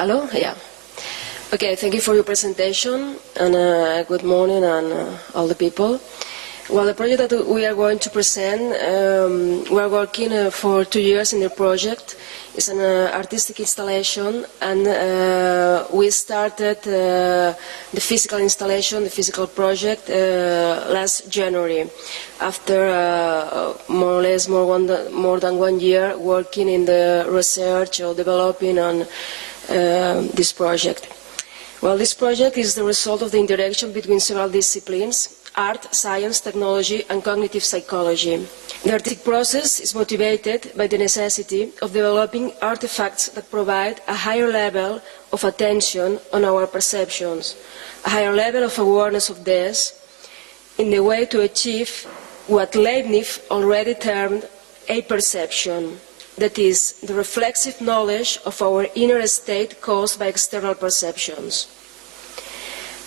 Hello? Yeah. Okay, thank you for your presentation, and good morning and all the people. Well, the project that we are going to present, we are working for 2 years in the project. It's an artistic installation, and we started the physical installation, the physical project, last January, after more or less more than 1 year working in the research or developing on this project. Well, this project is the result of the interaction between several disciplines: art, science, technology, and cognitive psychology. The artistic process is motivated by the necessity of developing artifacts that provide a higher level of attention on our perceptions, a higher level of awareness of this, in the way to achieve what Leibniz already termed a perception, that is, the reflexive knowledge of our inner state caused by external perceptions.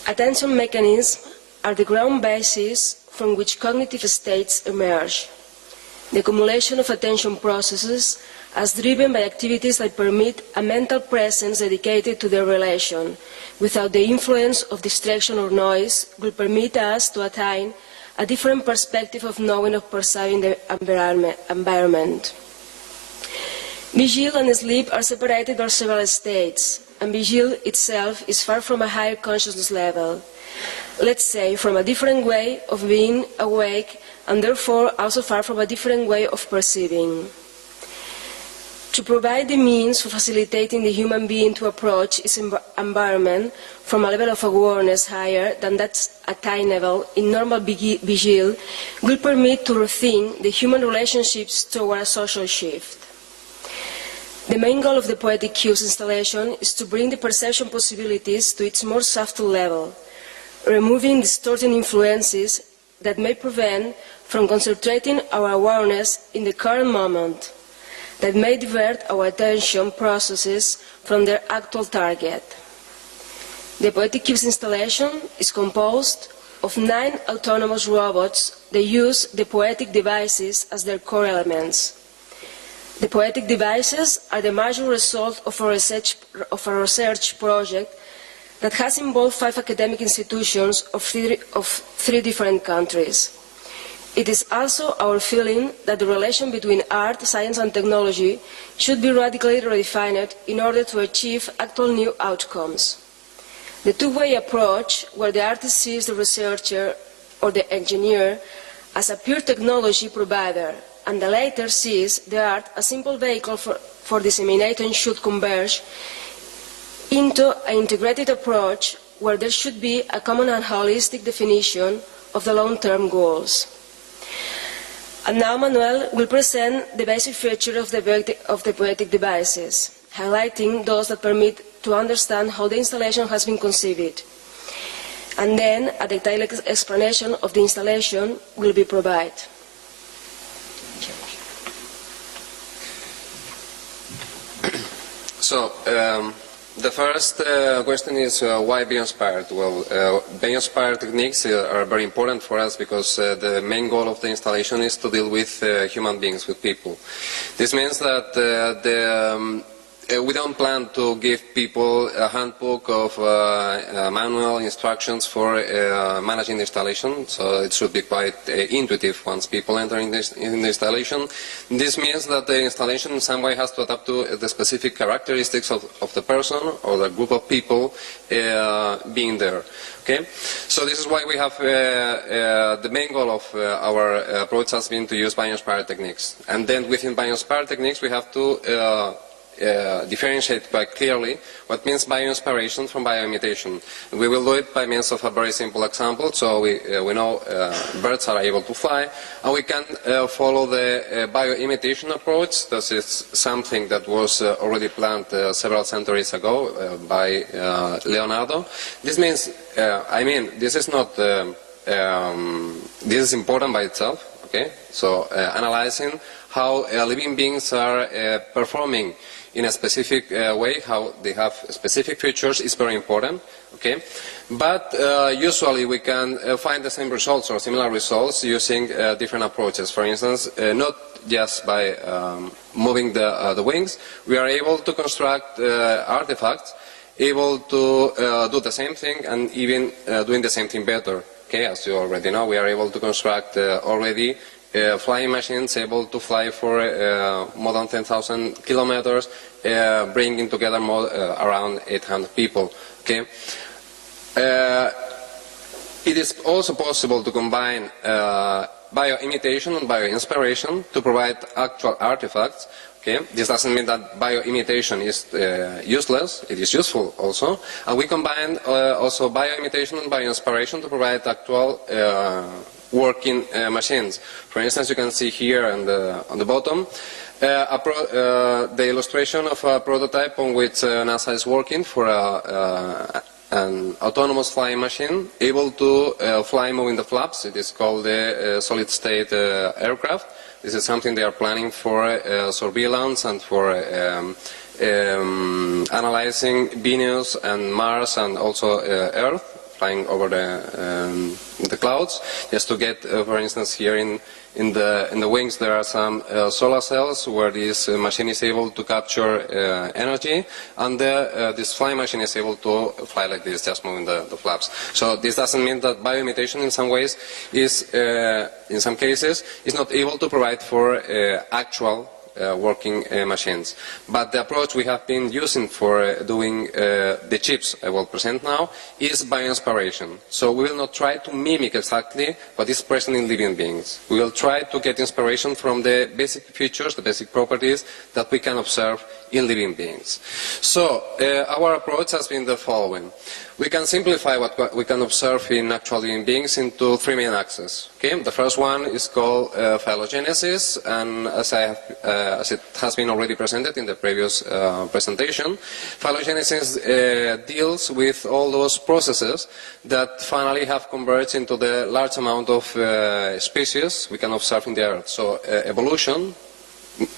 Attention mechanisms are the ground basis from which cognitive states emerge. The accumulation of attention processes as driven by activities that permit a mental presence dedicated to their relation, without the influence of distraction or noise, will permit us to attain a different perspective of knowing, of perceiving the environment. Vigil and sleep are separated by several states, and vigil itself is far from a higher consciousness level. Let's say, from a different way of being awake, and therefore also far from a different way of perceiving. To provide the means for facilitating the human being to approach its environment from a level of awareness higher than that's attainable in normal vigil will permit to rethink the human relationships toward a social shift. The main goal of the Poetic Cues installation is to bring the perception possibilities to its more subtle level, removing distorting influences that may prevent from concentrating our awareness in the current moment, that may divert our attention processes from their actual target. The Poetic Cues installation is composed of 9 autonomous robots that use the poetic devices as their core elements. The poetic devices are the major result of a research project that has involved 5 academic institutions of 3 different countries. It is also our feeling that the relation between art, science, and technology should be radically redefined in order to achieve actual new outcomes. The two-way approach, where the artist sees the researcher or the engineer as a pure technology provider, and the latter sees the art as a simple vehicle for disseminating, should converge into an integrated approach where there should be a common and holistic definition of the long-term goals. And now Manuel will present the basic feature of the poetic devices, highlighting those that permit to understand how the installation has been conceived. And then a detailed explanation of the installation will be provided. So, the first question is why bio-inspired? Well, bio-inspired techniques are very important for us because the main goal of the installation is to deal with human beings, with people. This means that we don't plan to give people a handbook of manual instructions for managing the installation, so it should be quite intuitive once people enter in the installation. This means that the installation in some way has to adapt to the specific characteristics of the person or the group of people being there. Okay? So this is why we have the main goal of our approach has been to use bio-inspired techniques. And then within bio-inspired techniques we have to differentiate quite clearly what means bio-inspiration from bio-imitation. We will do it by means of a very simple example. So we know birds are able to fly, and we can follow the bio-imitation approach. This is something that was already planned several centuries ago by Leonardo. This means, this is not, this is important by itself. Okay, so analyzing how living beings are performing in a specific way, how they have specific features is very important. Okay, but usually we can find the same results or similar results using different approaches. For instance, not just by moving the wings, we are able to construct artifacts able to do the same thing and even doing the same thing better. Okay, as you already know, we are able to construct already flying machines able to fly for more than 10,000 kilometers, bringing together around 800 people. Okay. It is also possible to combine bioimitation and bioinspiration to provide actual artifacts. Okay. This doesn't mean that bioimitation is useless, it is useful also. And we combine also bioimitation and bioinspiration to provide actual working machines. For instance, you can see here on the bottom the illustration of a prototype on which NASA is working for an autonomous flying machine able to fly moving the flaps. It is called the solid-state aircraft. This is something they are planning for surveillance and for analyzing Venus and Mars and also Earth, flying over the clouds, just to get, for instance, here in the wings there are some solar cells where this machine is able to capture energy, and this flying machine is able to fly like this, just moving the flaps. So this doesn't mean that bioimitation in some ways is, in some cases, is not able to provide for actual working machines. But the approach we have been using for doing the chips I will present now is bioinspiration. So we will not try to mimic exactly what is present in living beings. We will try to get inspiration from the basic features, the basic properties that we can observe in living beings. So our approach has been the following. We can simplify what we can observe in actual living beings into three main axes. Okay? The first one is called phylogenesis, and as it has been already presented in the previous presentation, phylogenesis deals with all those processes that finally have converged into the large amount of species we can observe in the Earth. So evolution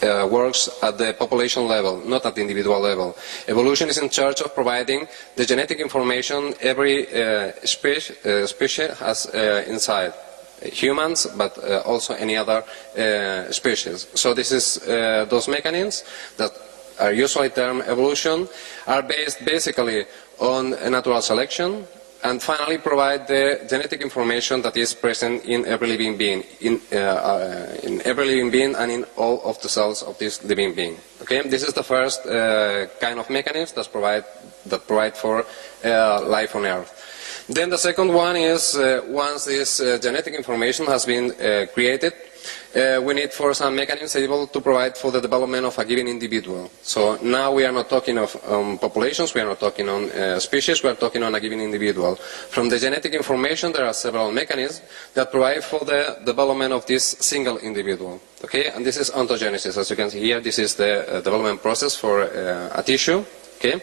works at the population level, not at the individual level. Evolution is in charge of providing the genetic information every species has inside. Humans, but also any other species. So this is those mechanisms that are usually termed evolution, are based basically on natural selection, and finally provide the genetic information that is present in every living being, in every living being and in all of the cells of this living being. Okay? This is the first kind of mechanism that provide for life on Earth. Then the second one is once this genetic information has been created, we need for some mechanisms able to provide for the development of a given individual. So now we are not talking of populations, we are not talking on species, we are talking on a given individual. From the genetic information there are several mechanisms that provide for the development of this single individual. Okay? And this is ontogenesis. As you can see here, this is the development process for a tissue. Okay?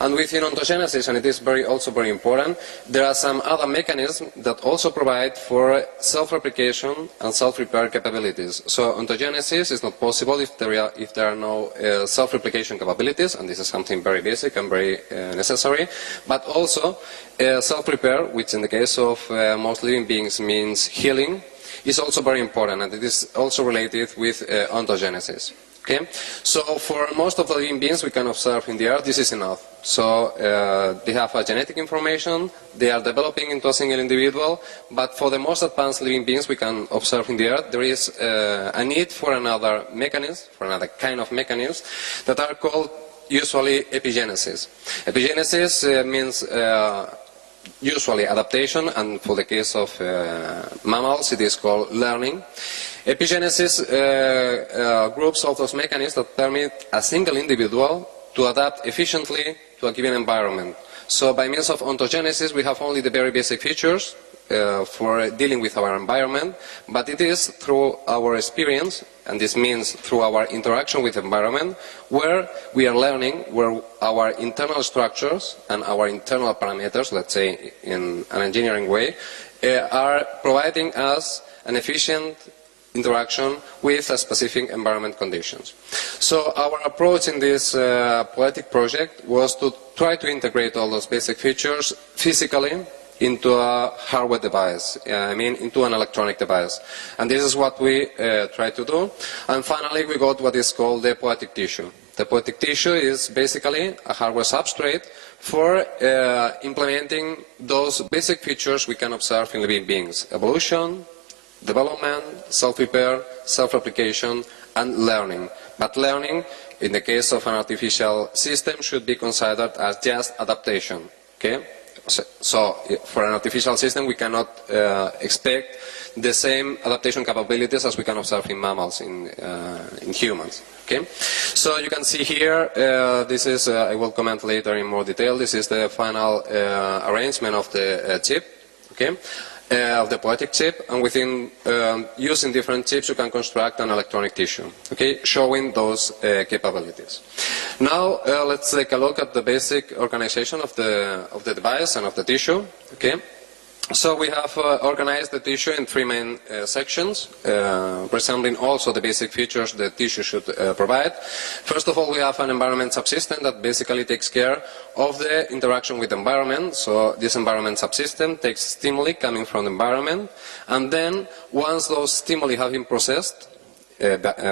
And within ontogenesis, and it is also very important, there are some other mechanisms that also provide for self-replication and self-repair capabilities. So ontogenesis is not possible if there are no self-replication capabilities, and this is something very basic and very necessary, but also self-repair, which in the case of most living beings means healing, is also very important, and it is also related with ontogenesis. Okay? So for most of the living beings we can observe in the Earth, this is enough. So they have a genetic information, they are developing into a single individual, but for the most advanced living beings we can observe in the Earth, there is a need for another mechanism, for another kind of mechanisms that are called usually epigenesis. Epigenesis means usually adaptation, and for the case of mammals it is called learning. Epigenesis groups all those mechanisms that permit a single individual to adapt efficiently to a given environment. So by means of ontogenesis we have only the very basic features for dealing with our environment, but it is through our experience, and this means through our interaction with the environment, where we are learning, where our internal structures and our internal parameters, let's say in an engineering way, are providing us an efficient interaction with a specific environment conditions. So our approach in this POETIC project was to try to integrate all those basic features physically into a hardware device, into an electronic device. And this is what we try to do. And finally, we got what is called the poetic tissue. The poetic tissue is basically a hardware substrate for implementing those basic features we can observe in living beings: evolution, development, self-repair, self-replication, and learning. But learning, in the case of an artificial system, should be considered as just adaptation. Okay? So for an artificial system, we cannot expect the same adaptation capabilities as we can observe in mammals, in humans. Okay? So you can see here, this is, I will comment later in more detail, this is the final arrangement of the chip, okay? Of the poetic chip, and within using different chips you can construct an electronic tissue, okay, showing those capabilities. Now let's take a look at the basic organization of the device and of the tissue, okay. So we have organized the tissue in three main sections, resembling also the basic features the tissue should provide. First of all, we have an environment subsystem that basically takes care of the interaction with the environment. So this environment subsystem takes stimuli coming from the environment, and then once those stimuli have been processed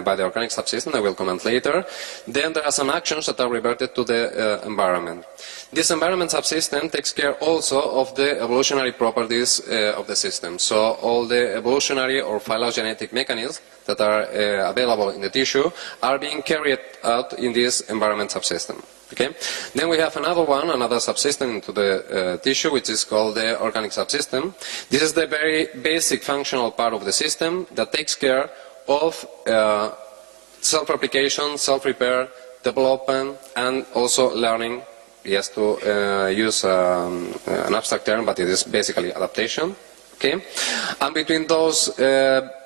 by the organic subsystem, I will comment later, then there are some actions that are reverted to the environment. This environment subsystem takes care also of the evolutionary properties of the system. So all the evolutionary or phylogenetic mechanisms that are available in the tissue are being carried out in this environment subsystem. Okay? Then we have another subsystem into the tissue, which is called the organic subsystem. This is the very basic functional part of the system that takes care of self-replication, self-repair, development, and also learning. Yes, to use an abstract term, but it is basically adaptation. Okay? And between those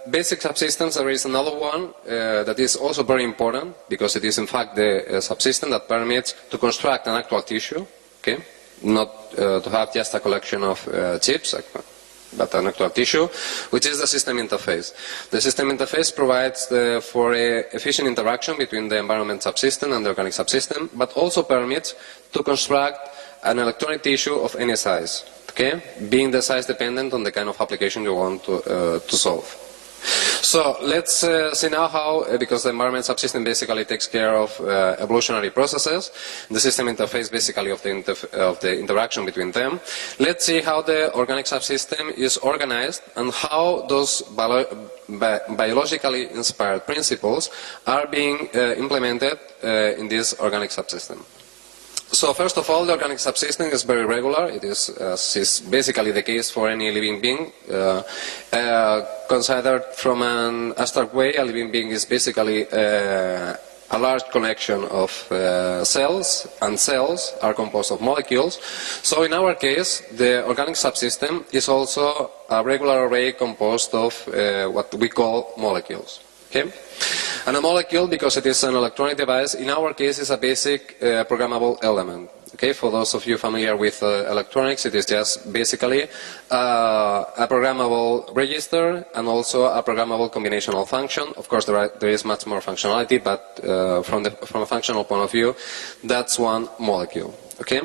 basic subsystems, there is another one that is also very important, because it is in fact the subsystem that permits to construct an actual tissue. Okay? Not to have just a collection of chips, but an actual tissue, which is the system interface. The system interface provides for an efficient interaction between the environment subsystem and the organic subsystem, but also permits to construct an electronic tissue of any size, okay? Being the size dependent on the kind of application you want to solve. So let's see now how, because the environment subsystem basically takes care of evolutionary processes, the system interface basically of the interaction between them. Let's see how the organic subsystem is organized and how those biologically inspired principles are being implemented in this organic subsystem. So first of all, the organic subsystem is very regular. It is, as is basically the case for any living being. Considered from an abstract way, a living being is basically a large collection of cells, and cells are composed of molecules. So in our case, the organic subsystem is also a regular array composed of what we call molecules. Okay? And a molecule, because it is an electronic device, in our case is a basic programmable element. Okay, for those of you familiar with electronics, it is just basically a programmable register and also a programmable combinational function. Of course, there is much more functionality, but from a functional point of view, that's one molecule. Okay,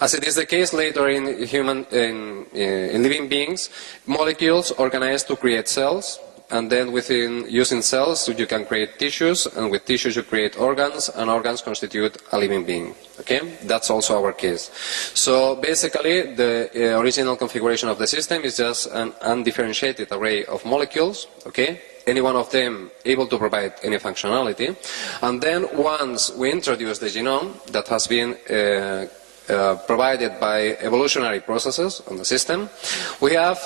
as it is the case later in in living beings, molecules organize to create cells. And then within using cells, you can create tissues, and with tissues you create organs, and organs constitute a living being. Okay? That's also our case. So basically, the original configuration of the system is just an undifferentiated array of molecules. Okay? Any one of them able to provide any functionality. And then once we introduce the genome that has been provided by evolutionary processes on the system, we have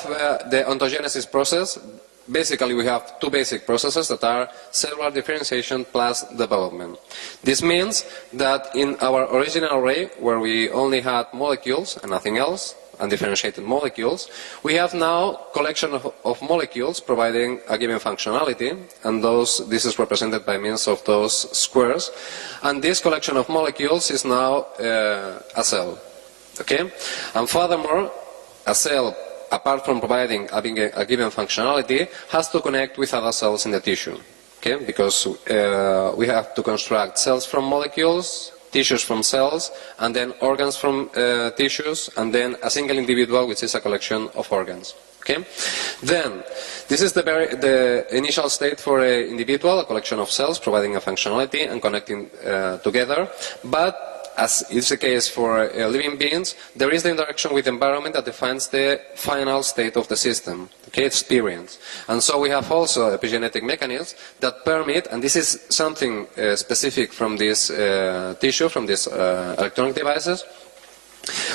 the ontogenesis process. Basically, we have two basic processes that are cellular differentiation plus development. This means that in our original array, where we only had molecules and nothing else, undifferentiated molecules, we have now a collection of molecules providing a given functionality, and this is represented by means of those squares. And this collection of molecules is now a cell. Okay? And furthermore, a cell, apart from providing a given functionality, has to connect with other cells in the tissue. Okay? Because we have to construct cells from molecules, tissues from cells, and then organs from tissues, and then a single individual, which is a collection of organs. Okay? Then, this is the initial state for an individual, a collection of cells, providing a functionality and connecting together. But as is the case for living beings, there is the interaction with the environment that defines the final state of the system, okay, experience. And so we have also epigenetic mechanisms that permit, and this is something specific from this tissue, from these electronic devices,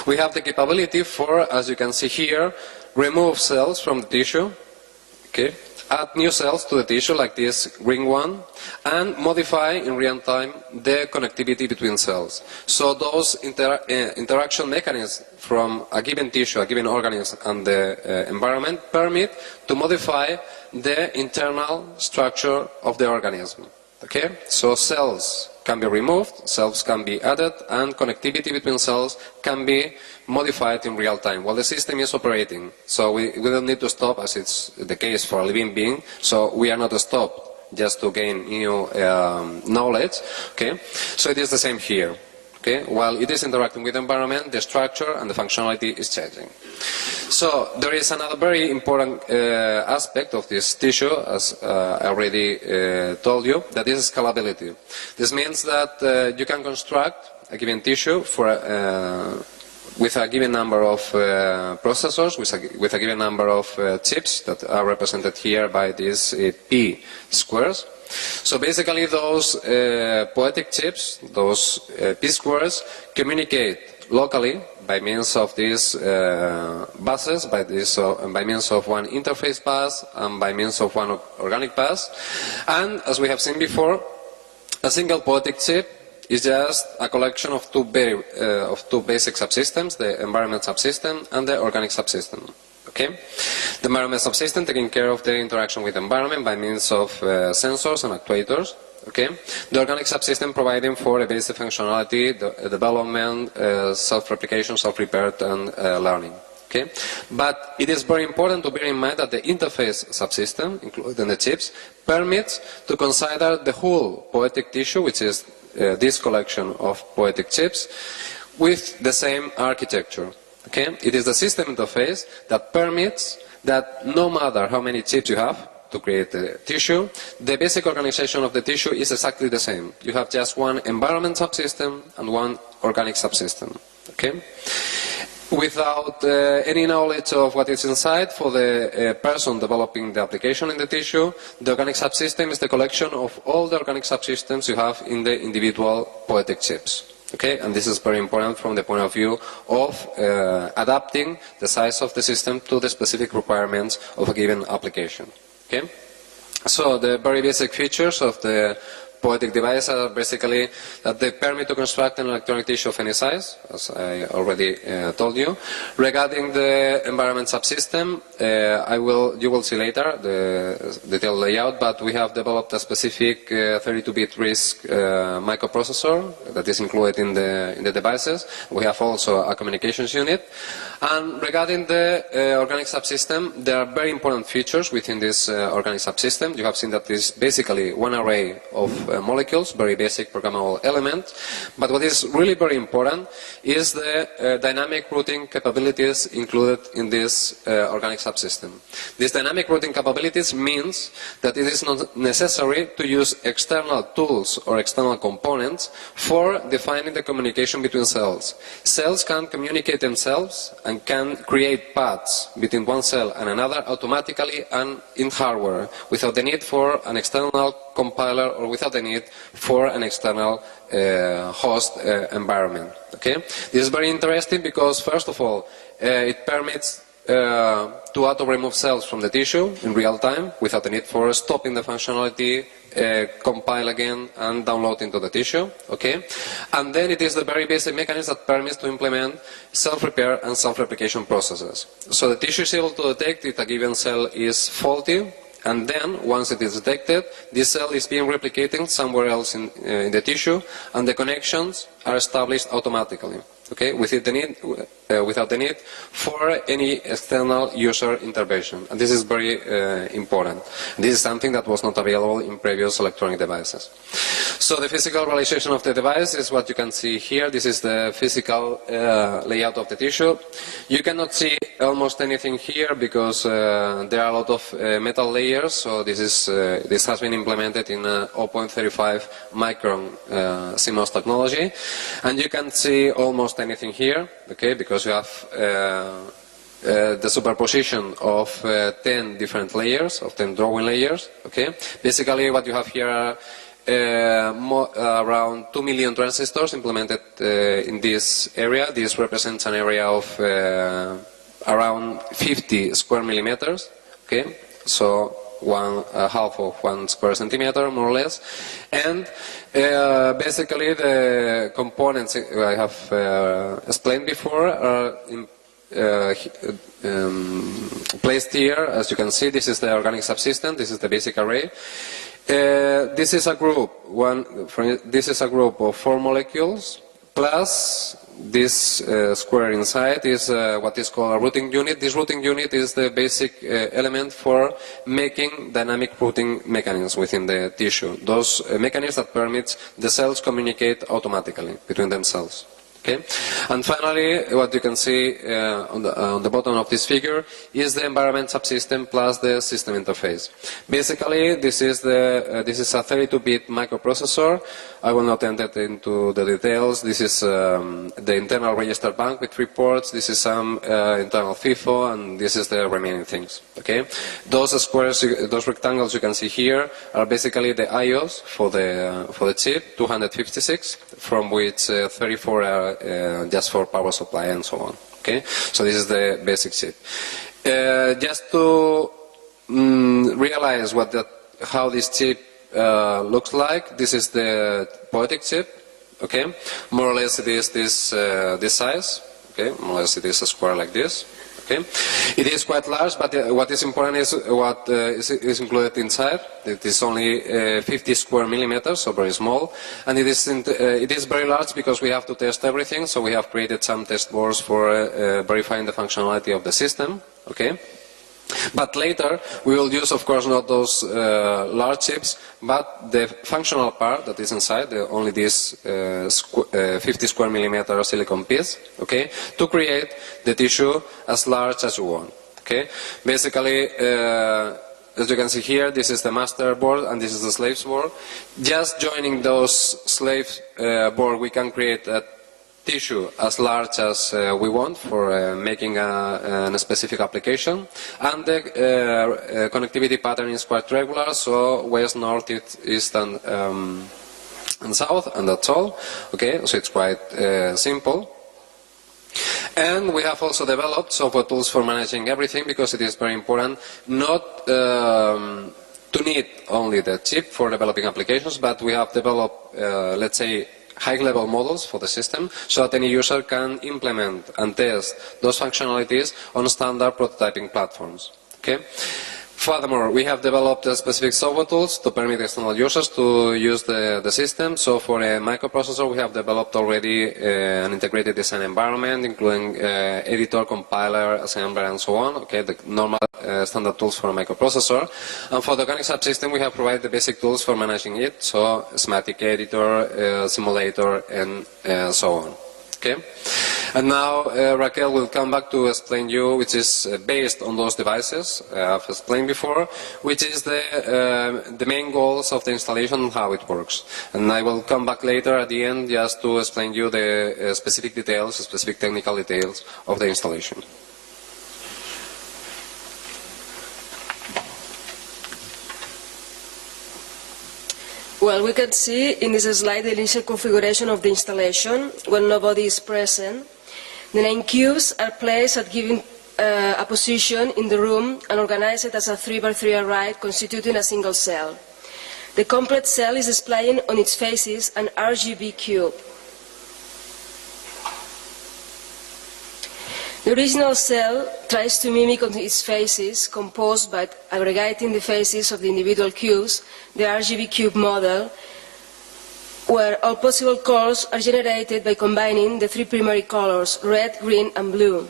we have the capability for, as you can see here, remove cells from the tissue, okay, add new cells to the tissue like this green one, and modify in real time the connectivity between cells. So those interaction mechanisms from a given tissue, a given organism and the environment permit to modify the internal structure of the organism. Okay? So cells can be removed, cells can be added, and connectivity between cells can be modified in real time while the system is operating. So we don't need to stop, as it's the case for a living being, so we are not stopped just to gain new knowledge. Okay? So it is the same here. Okay? While it is interacting with the environment, the structure and the functionality is changing. So there is another very important aspect of this tissue, as I already told you, that is scalability. This means that you can construct a given tissue for with a given number of processors, with a given number of chips that are represented here by these P squares. So basically those POETIC chips, those P squares, communicate locally by means of these buses, by means of one interface bus and by means of one organic bus. And as we have seen before, a single POETIC chip is just a collection of two basic subsystems, the environment subsystem and the organic subsystem. Okay? The environment subsystem taking care of the interaction with the environment by means of sensors and actuators. Okay? The organic subsystem providing for a basic functionality, the development, self-replication, self-repair, and learning. Okay? But it is very important to bear in mind that the interface subsystem, including the chips, permits to consider the whole POETIC tissue, which is this collection of POETIC chips, with the same architecture. Okay? It is the system interface that permits that no matter how many chips you have to create the tissue, the basic organization of the tissue is exactly the same. You have just one environment subsystem and one organic subsystem. Okay? Without any knowledge of what is inside, for the person developing the application in the tissue, the organic subsystem is the collection of all the organic subsystems you have in the individual POETIC chips. Okay? And this is very important from the point of view of adapting the size of the system to the specific requirements of a given application. Okay? So the very basic features of the POETIC device are basically that they permit to construct an electronic tissue of any size, as I already told you. Regarding the environment subsystem, you will see later the detailed layout, but we have developed a specific 32-bit RISC microprocessor that is included in the devices. We have also a communications unit. And regarding the organic subsystem, there are very important features within this organic subsystem. You have seen that this is basically one array of molecules, very basic programmable element. But what is really very important is the dynamic routing capabilities included in this organic subsystem. These dynamic routing capabilities means that it is not necessary to use external tools or external components for defining the communication between cells. Cells can communicate themselves and can create paths between one cell and another automatically and in hardware without the need for an external compiler or without the need for an external host environment. Okay? This is very interesting because, first of all, it permits to auto-remove cells from the tissue in real time without the need for stopping the functionality, compile again and download into the tissue. Okay? And then it is the very basic mechanism that permits to implement self-repair and self-replication processes. So the tissue is able to detect if a given cell is faulty, and then once it is detected, this cell is being replicated somewhere else in the tissue, and the connections are established automatically. Okay? Without without the need for any external user intervention. And this is very important. This is something that was not available in previous electronic devices. So the physical realization of the device is what you can see here. This is the physical layout of the tissue. You cannot see almost anything here because there are a lot of metal layers. So this has been implemented in 0.35 micron CMOS technology. And you can see almost anything here, okay, because you have the superposition of 10 different layers, of 10 drawing layers, okay. Basically what you have here are around 2 million transistors implemented in this area. This represents an area of around 50 square millimeters, okay, so half of 1 square centimeter, more or less. And basically the components I have explained before are placed here. As you can see, this is the organic subsystem, this is the basic array. This is a group. This is a group of 4 molecules plus this square inside is what is called a routing unit. This routing unit is the basic element for making dynamic routing mechanisms within the tissue. Those mechanisms that permit the cells communicate automatically between themselves. Okay. And finally, what you can see on the bottom of this figure is the environment subsystem plus the system interface. Basically, this is a 32-bit microprocessor. I will not enter into the details. This is the internal register bank with 3 ports. This is some internal FIFO, and this is the remaining things. Okay. Those squares, those rectangles you can see here are basically the IOs for the chip, 256, from which 34 are just for power supply and so on. Okay, so this is the basic chip. Just to realize how this chip looks like, this is the POETIC chip. Okay, more or less it is this size. Okay, more or less it is a square like this. Okay. It is quite large, but what is important is what is included inside. It is only 50 square millimeters, so very small. And it is very large because we have to test everything, so we have created some test boards for verifying the functionality of the system. Okay. But later, we will use, of course, not those large chips, but the functional part that is inside, only this 50 square millimeter silicon piece, okay, to create the tissue as large as you want. Okay, basically, as you can see here, this is the master board and this is the slaves board. Just joining those slaves board, we can create a tissue as large as we want for making a specific application, and the connectivity pattern is quite regular, so west, north, east and south, and that's all. Okay, so it's quite simple. And we have also developed software tools for managing everything, because it is very important not to need only the chip for developing applications, but we have developed, let's say, high-level models for the system, so that any user can implement and test those functionalities on standard prototyping platforms. Okay? Furthermore, we have developed specific software tools to permit external users to use the system. So for a microprocessor, we have developed already an integrated design environment, including editor, compiler, assembler, and so on. Okay, the normal standard tools for a microprocessor. And for the organic subsystem, we have provided the basic tools for managing it, so schematic editor, simulator, and so on. Okay, and now Raquel will come back to explain you, which is based on those devices I've explained before, which is the main goals of the installation and how it works. And I will come back later at the end just to explain you the specific details, specific technical details of the installation. Well, we can see in this slide the initial configuration of the installation when nobody is present. The 9 cubes are placed at given a position in the room and organized as a 3x3 array constituting a single cell. The complete cell is displaying on its faces an RGB cube. The original cell tries to mimic on its faces, composed by aggregating the faces of the individual cubes, the RGB cube model, where all possible colors are generated by combining the three primary colors, red, green, and blue.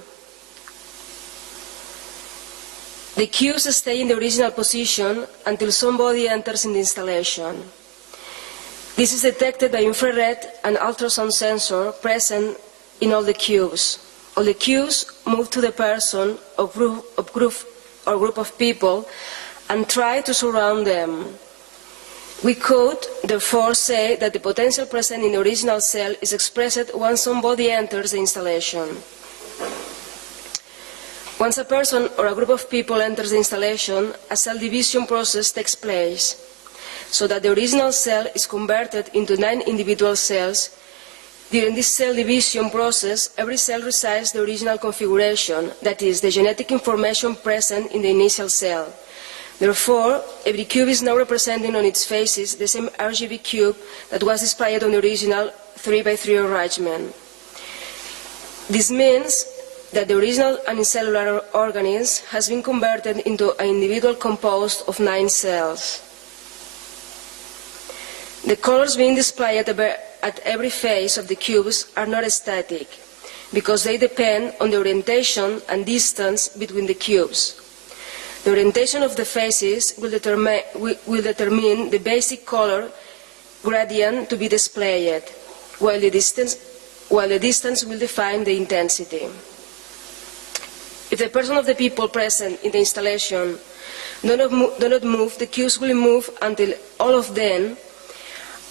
The cubes stay in the original position until somebody enters in the installation. This is detected by infrared and ultrasound sensor present in all the cubes. All the cubes move to the person or group of people and try to surround them. We could, therefore, say that the potential present in the original cell is expressed once somebody enters the installation. Once a person or a group of people enters the installation, a cell division process takes place, so that the original cell is converted into 9 individual cells. During this cell division process, every cell resides the original configuration, that is, the genetic information present in the initial cell. Therefore, every cube is now representing on its faces the same RGB cube that was displayed on the original 3x3 arrangement. This means that the original unicellular organism has been converted into an individual composed of 9 cells. The colors being displayed at every face of the cubes are not static, because they depend on the orientation and distance between the cubes. The orientation of the faces will determine the basic color gradient to be displayed, while the distance will define the intensity. If the person of the people present in the installation do not move, the cubes will move until all of them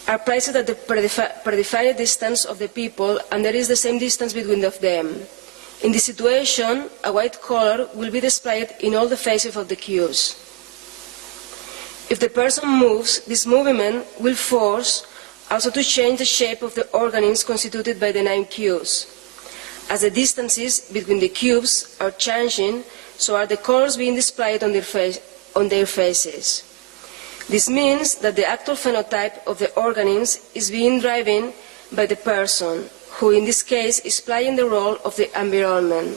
are placed at the predefined distance of the people, and there is the same distance between them. In this situation, a white color will be displayed in all the faces of the cubes. If the person moves, this movement will force also to change the shape of the organisms constituted by the 9 cubes. As the distances between the cubes are changing, so are the colors being displayed on their faces. This means that the actual phenotype of the organisms is being driven by the person, who in this case is playing the role of the environment.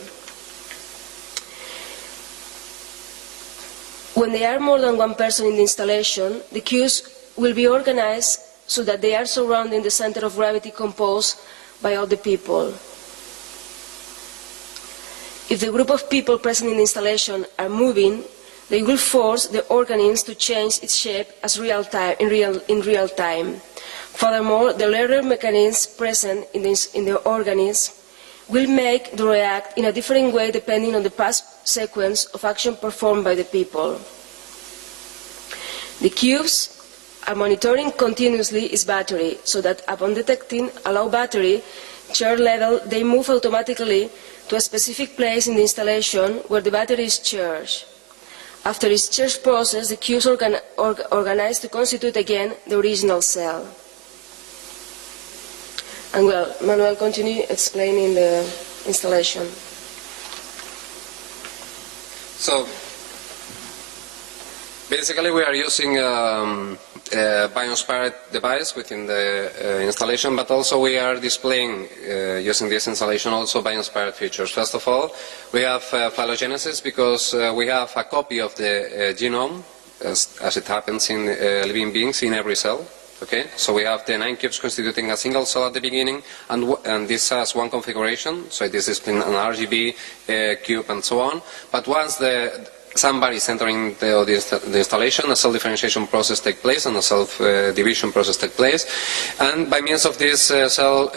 When there are more than one person in the installation, the cubes will be organized so that they are surrounding the center of gravity composed by all the people. If the group of people present in the installation are moving, they will force the organism to change its shape in real time. Furthermore, the later mechanisms present in the organism will make them react in a different way depending on the past sequence of action performed by the people. The cubes are monitoring continuously its battery, so that upon detecting a low battery charge level, they move automatically to a specific place in the installation where the battery is charged. After its charge process, the cubes organize to constitute again the original cell. And well, Manuel, continue explaining the installation. So, basically we are using a bioinspired device within the installation, but also we are displaying, using this installation, also bioinspired features. First of all, we have phylogenesis because we have a copy of the genome, as it happens in living beings, in every cell. Okay, so we have the 9 cubes constituting a single cell at the beginning, and this has one configuration, so it is displaying an RGB cube and so on. But once somebody is entering the installation, a cell differentiation process takes place and a self-division process takes place. And by means of this cell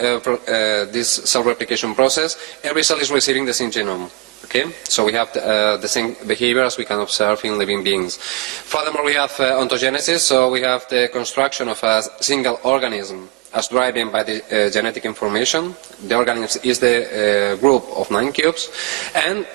replication process, every cell is receiving the same genome. Okay, so we have the same behavior as we can observe in living beings. Furthermore, we have ontogenesis, so we have the construction of a single organism as driven by the genetic information. The organism is the group of 9 cubes. And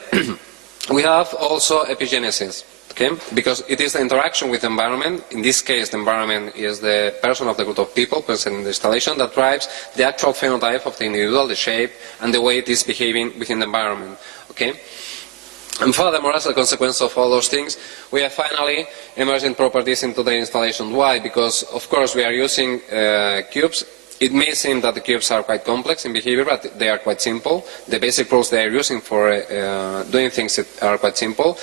we have also epigenesis, okay, because it is the interaction with the environment. In this case, the environment is the person of the group of people present in the installation that drives the actual phenotype of the individual, the shape, and the way it is behaving within the environment. Okay? And furthermore, as a consequence of all those things, we have finally emergent properties into the installation. Why? Because, of course, we are using cubes It may seem that the cubes are quite complex in behavior, but they are quite simple. The basic rules they are using for doing things are quite simple.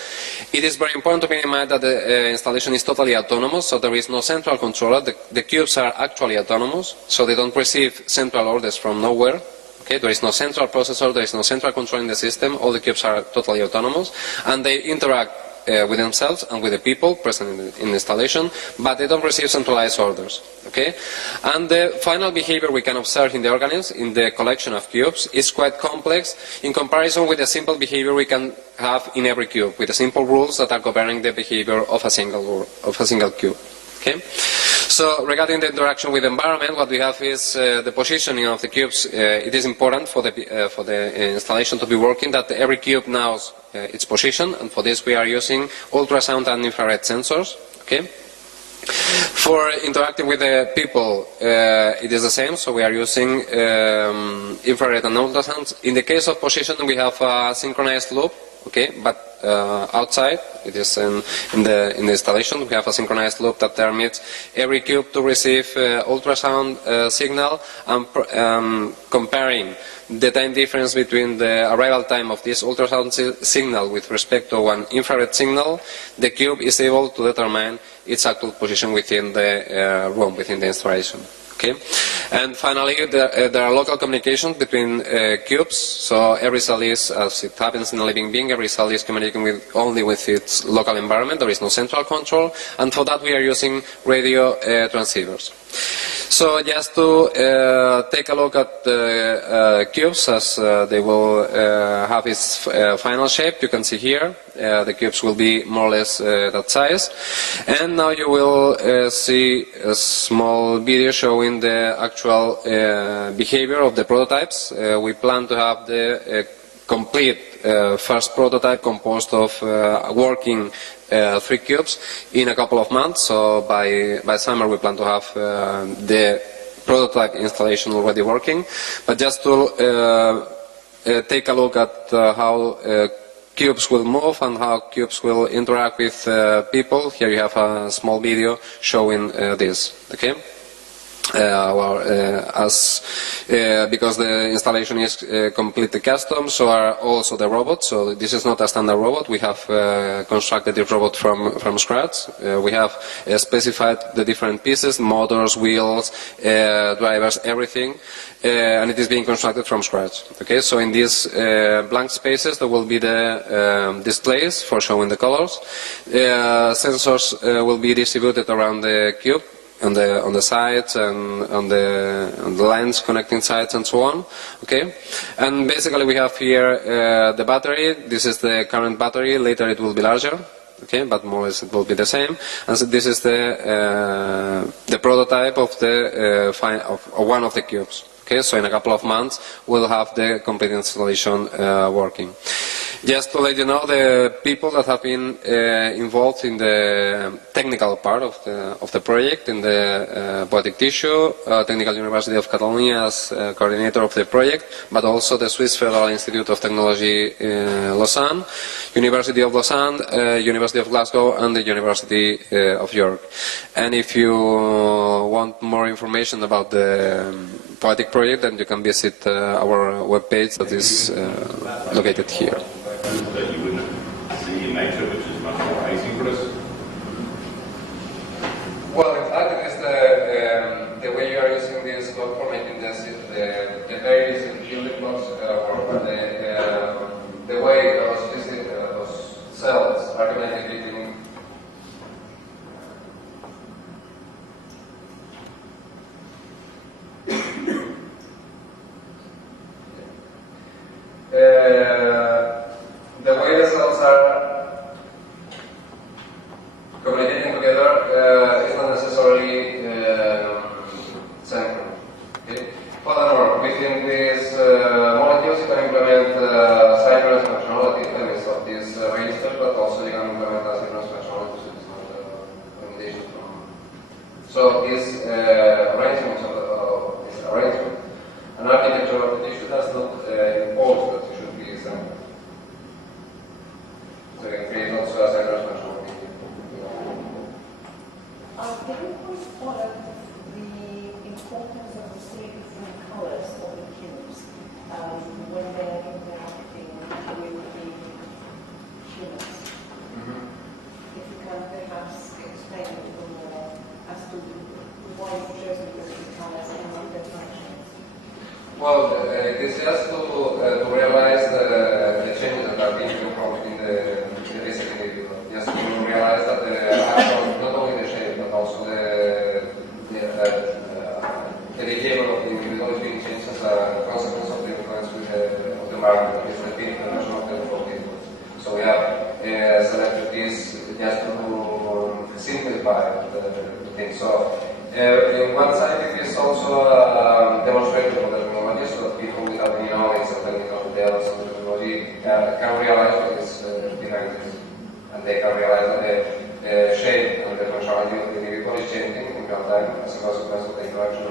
It is very important to bear in mind that the installation is totally autonomous, so there is no central controller. The cubes are actually autonomous, so they don't receive central orders from nowhere. Okay, there is no central processor, there is no central control in the system. All the cubes are totally autonomous, and they interact with themselves and with the people present in the installation, but they don't receive centralized orders. Okay? And the final behavior we can observe in the organism, in the collection of cubes, is quite complex in comparison with the simple behavior we can have in every cube, with the simple rules that are governing the behavior of a single cube. Okay? So regarding the interaction with the environment, what we have is the positioning of the cubes. It is important for the installation to be working that every cube knows its position, and for this we are using ultrasound and infrared sensors. Okay? For interacting with the people, it is the same, so we are using infrared and ultrasound. In the case of positioning, we have a synchronized loop, okay, but outside, it is in the installation, we have a synchronized loop that permits every cube to receive ultrasound signal, and comparing the time difference between the arrival time of this ultrasound signal with respect to an infrared signal, the cube is able to determine its actual position within the room, within the installation. Okay? And finally, there are local communications between cubes, so every cell is, as it happens in a living being, every cell is communicating only with its local environment. There is no central control, and for that we are using radio transceivers. So just to take a look at the cubes as they will have its final shape, you can see here the cubes will be more or less that size. And now you will see a small video showing the actual behavior of the prototypes. We plan to have the complete first prototype composed of working 3 cubes in a couple of months. So by summer we plan to have the prototype installation already working. But just to take a look at how cubes will move and how cubes will interact with people, here you have a small video showing this. Okay? Because the installation is completely custom, so are also the robots. So this is not a standard robot. We have constructed this robot from scratch. We have specified the different pieces, motors, wheels, drivers, everything, and it is being constructed from scratch. Okay, so in these blank spaces there will be the displays for showing the colors. Sensors will be distributed around the cube, on the sides and on the lines connecting sides and so on. Okay, and basically we have here the battery. This is the current battery. Later it will be larger. Okay, but more or less it will be the same. And so this is the prototype of one of the cubes. Okay, so in a couple of months we'll have the complete installation working. Just to let you know, the people that have been involved in the technical part of the project, in the poetic tissue, Technical University of Catalunya as coordinator of the project, but also the Swiss Federal Institute of Technology Lausanne, University of Lausanne, University of Glasgow, and the University of York. And if you want more information about the poetic project, then you can visit our webpage that is located here. That you wouldn't see in nature, which is much more asynchronous? Well, in fact, it is the way you are using this code for making the various building blocks or the way those cells are communicating. it is just to realize the changes that are being performed in the basic individual. Just to realize that not only the shape, but also the behavior of the individual is being changed as a consequence of the influence of the market, that is the version of the default input. So we have selected this just to simplify the thing. So in one side it is also demonstrated for the technology, so that people without any knowledge of technical details of the technology can realize what is behind this. And they can realize that the shape and the functionality of the individual is changing in real time as a consequence of the interaction